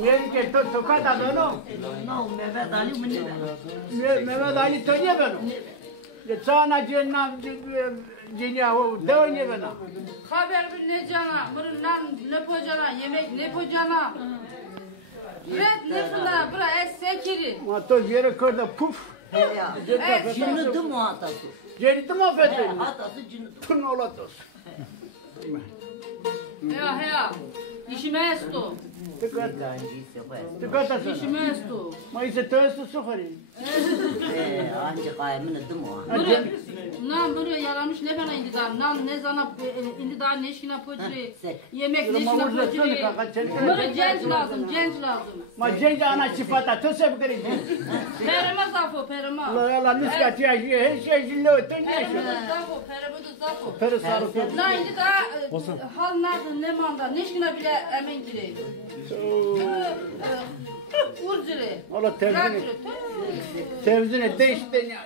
Niye ki tokat adamı? No, Mehmet Ali mi ne? Mehmet Ali tanıyor beni. Sana cennet dünya o dönüyor beni. Haber bir ne cana, mırından ne pojana, yemek ne pojana. Red ne fına, bura sekiri. Matoz yere kırdı puf. Evet, cınıdı mı hatası? Cennetim affettin. Hatası cınıdı. Tın olatos. Ya, işime esto. Tıkat asana. İşime esto. Ma ise töğüsü sıfırı. Anca kayımını dı mı? Nan buraya yaramış ne bana indi daha, nan ne zana indi daha ne işine pojri, yemek ne işine pojri. Böyle genç lazım, genç lazım. Ma cennet ana şifata töse bir kere. Perema zafo, perema. La niskati ya her şey jillo tın Perema da zafo, perema da zafo. Pere sarı. Na indi daha hal nerede, ne manda, ne işine bile emin gireyim. Urcire. Ola tevzini değişti ya.